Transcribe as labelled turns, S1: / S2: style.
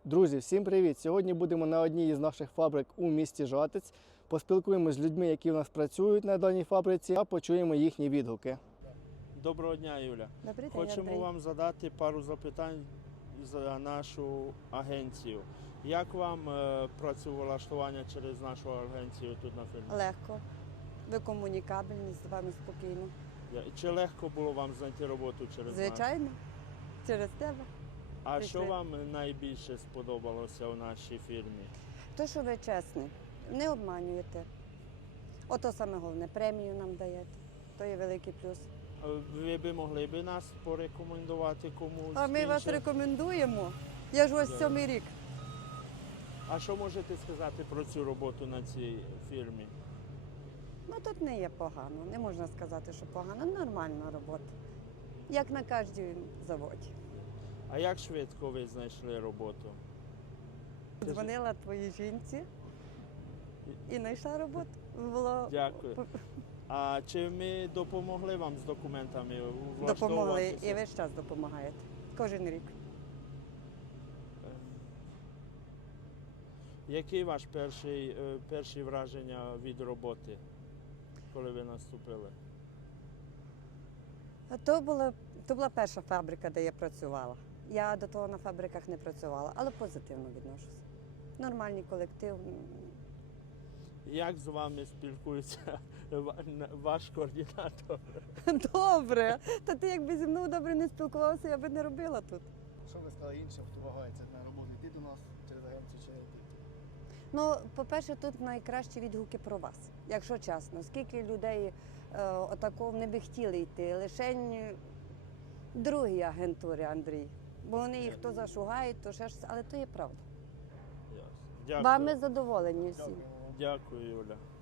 S1: Друзі, всім привіт! Сьогодні будемо на одній із наших фабрик у місті Жатець. Поспілкуємося з людьми, які в нас працюють на даній фабриці, а почуємо їхні відгуки.
S2: Доброго дня, Юля.
S3: Добрий день,
S2: Хочемо
S3: Андрій.
S2: вам задати пару запитань за нашу агенцію. Як вам працевлаштування через нашу агенцію тут на фірмі?
S3: Легко. Ви комунікабельні, з вами спокійно.
S2: Чи легко було вам знайти роботу через нас?
S3: Звичайно, через тебе.
S2: А
S3: прийшли.
S2: що вам найбільше сподобалося у нашій фірмі?
S3: То, що ви чесні, не обманюєте. Ото саме головне, премію нам даєте. То є великий плюс.
S2: Ви б могли б нас порекомендувати комусь?
S3: А ми вас
S2: іншим?
S3: рекомендуємо. Я ж ось
S2: Добре.
S3: 7-й рік.
S2: А що можете сказати про цю роботу на цій фірмі?
S3: Ну тут не є погано. Не можна сказати, що погано. Нормальна робота. Як на кожній заводі.
S2: А як швидко ви знайшли роботу?
S3: Дзвонила твоїй жінці і знайшла роботу. Було...
S2: Дякую. А чи ми допомогли вам з документами?
S3: Допомогли
S2: влаштовуватися?
S3: і весь час допомагаєте. Кожен рік.
S2: Які ваші перші враження від роботи, коли ви наступили?
S3: То була перша фабрика, де я працювала. Я до того на фабриках не працювала, але позитивно відношуся. Нормальний колектив.
S2: Як з вами спілкується ваш координатор?
S3: Добре. Та ти якби зі мною добре не спілкувався, я би не робила тут.
S1: Що ви сказали іншим, хто вагається на роботу? Йти до нас через агенцію чи не йти?
S3: Ну, по-перше, тут найкращі відгуки про вас, якщо чесно. Скільки людей отакого не би хотіли йти, лишень другі агентури, Андрій. Бо вони їх то зашугають, то ще щось, але то є правда.
S2: Дякую.
S3: Вами задоволені всі.
S1: Дякую.
S2: Дякую, Юля.